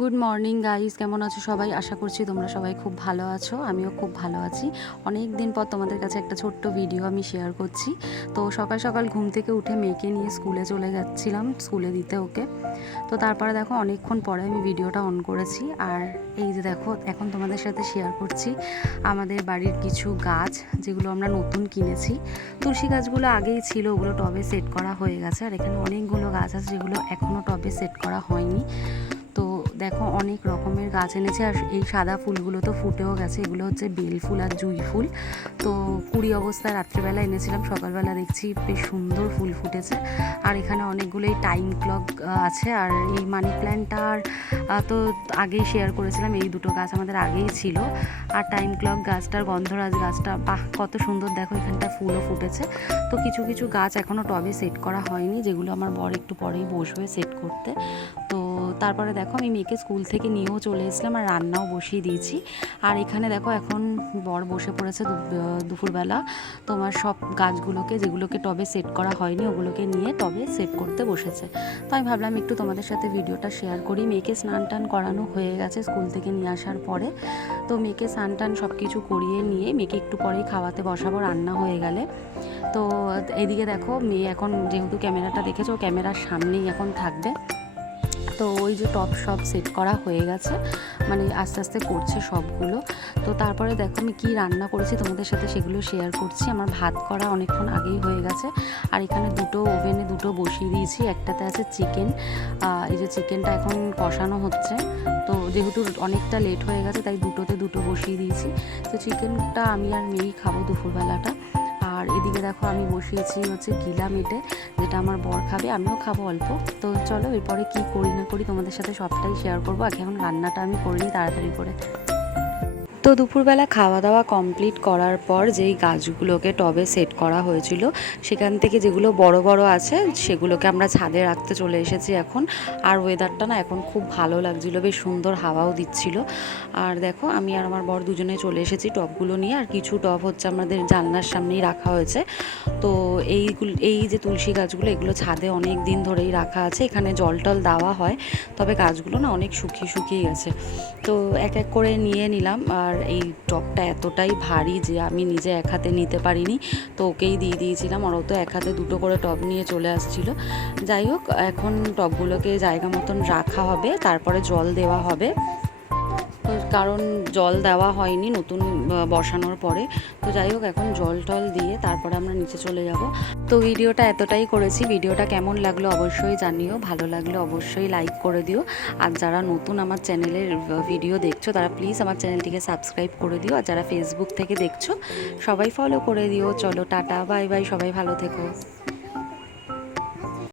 Good morning guys, কেমন আছো সবাই? আশা করছি তোমরা সবাই খুব ভালো আছো। আমিও খুব ভালো আছি। অনেক দিন পর তোমাদের কাছে একটা ছোট্ট ভিডিও আমি শেয়ার করছি। তো সকাল সকাল ঘুম থেকে উঠে মেয়েকে নিয়ে স্কুলে চলে যাচ্ছিলাম, স্কুলে দিতে ওকে। তো তারপরে দেখো অনেকক্ষণ পরে আমি ভিডিওটা অন করেছি। আর এই যে দেখো, এখন তোমাদের সাথে শেয়ার করছি আমাদের বাড়ির কিছু গাছ যেগুলো আমরা নতুন কিনেছি। তুলসী গাছগুলো আগেই ছিল, ওগুলো টবে সেট করা হয়ে গেছে। আর এখানে অনেকগুলো গাছ আছে যেগুলো এখনও টবে সেট করা হয়নি। তো দেখো অনেক রকমের গাছ এনেছে। আর এই সাদা ফুলগুলো তো ফুটেও গেছে, এগুলো হচ্ছে বেল ফুল আর জুঁই ফুল। তো কুড়ি অবস্থায় রাত্রিবেলা এনেছিলাম, সকালবেলা দেখছি বেশ সুন্দর ফুল ফুটেছে। আর এখানে অনেকগুলোই টাইম ক্লক আছে। আর এই মানি প্ল্যান্টটার তো আগেই শেয়ার করেছিলাম, এই দুটো গাছ আমাদের আগেই ছিল। আর টাইম ক্লক গাছটার, গন্ধরাজ গাছটা, বাহ কত সুন্দর, দেখো এখানটা ফুলও ফুটেছে। তো কিছু কিছু গাছ এখনও টবে সেট করা হয়নি, যেগুলো আমার বর একটু পরেই বসবে সেট করতে। তো তারপরে দেখো আমি মেয়েকে স্কুল থেকে নিয়েও চলে এসেছিলাম আর রান্নাও বসিয়ে দিয়েছি। আর এখানে দেখো এখন বর বসে পড়েছে দুপুরবেলা তোমার সব গাছগুলোকে, যেগুলোকে টবে সেট করা হয়নি ওগুলোকে নিয়ে টবে সেট করতে বসেছে। তো আমি ভাবলাম একটু তোমাদের সাথে ভিডিওটা শেয়ার করি। মেয়েকে স্নান টান করানো হয়ে গেছে স্কুল থেকে নিয়ে আসার পরে। তো মেয়েকে স্নান টান সব কিছু করিয়ে নিয়ে মেয়েকে একটু পরেই খাওয়াতে বসাবো রান্না হয়ে গেলে। তো এইদিকে দেখো মেয়ে এখন যেহেতু ক্যামেরাটা দেখেছো, ক্যামেরার সামনেই এখন থাকবে। তো ওই যে টপ সব সেট করা হয়ে গেছে, মানে আস্তে আস্তে করছে সবগুলো। তো তারপরে দেখো আমি কী রান্না করেছি তোমাদের সাথে সেগুলো শেয়ার করছি। আমার ভাত করা অনেকক্ষণ আগেই হয়ে গেছে। আর এখানে দুটো ওভেনে দুটো বসিয়ে দিয়েছি, একটাতে আছে চিকেন। এই যে চিকেনটা এখন কষানো হচ্ছে। তো যেহেতু অনেকটা লেট হয়ে গেছে তাই দুটোতে দুটো বসিয়ে দিয়েছি। তো চিকেনটা আমি আর মেয়েই খাবো দুপুরবেলাটা। আর এদিকে দেখো আমি বসিয়েছি হচ্ছে গিলা মেটে, যেটা আমার বর খাবে, আমিও খাবো অল্প। তো চলো এরপরে কি করি না করি তোমাদের সাথে সবটাই শেয়ার করবো। আগে এখন রান্নাটা আমি করে নিই তাড়াতাড়ি করে। তো দুপুরবেলা খাওয়া দাওয়া কমপ্লিট করার পর যেই গাছগুলোকে টবে সেট করা হয়েছিল সেখান থেকে যেগুলো বড় বড় আছে সেগুলোকে আমরা ছাদে রাখতে চলে এসেছি এখন। আর ওয়েদারটা না এখন খুব ভালো লাগছিলো, বেশ সুন্দর হাওয়াও দিচ্ছিল। আর দেখো আমি আর আমার বর দুজনে চলে এসেছি টবগুলো নিয়ে। আর কিছু টব হচ্ছে আমাদের জানলার সামনেই রাখা হয়েছে। তো এই যে তুলসী গাছগুলো, এগুলো ছাদে অনেক দিন ধরেই রাখা আছে, এখানে জল টল দেওয়া হয়, তবে গাছগুলো না অনেক শুকিয়ে শুকিয়ে গেছে। তো এক এক করে নিয়ে নিলাম। আর এই টবটা এতটাই ভারী যে আমি নিজে এক হাতে নিতে পারিনি, তো ওকেই দিয়ে দিয়েছিলাম। আর ও তো এক হাতে দুটো করে টব নিয়ে চলে আসছিল। যাই হোক, এখন টবগুলোকে জায়গা মতন রাখা হবে, তারপরে জল দেওয়া হবে। কারণ জল দেওয়া হয়নি নতুন বসানোর পরে। তো যাই হোক, এখন জল টল দিয়ে তারপরে আমরা নিচে চলে যাব। তো ভিডিওটা এতটাই করেছি। ভিডিওটা কেমন লাগলো অবশ্যই জানিও, ভালো লাগলে অবশ্যই লাইক করে দিও। আর যারা নতুন আমার চ্যানেলের ভিডিও দেখছো তারা প্লিজ আমার চ্যানেলটিকে সাবস্ক্রাইব করে দিও। আর যারা ফেসবুক থেকে দেখছো সবাই ফলো করে দিও। চলো টাটা, বাই বাই, সবাই ভালো থেকো।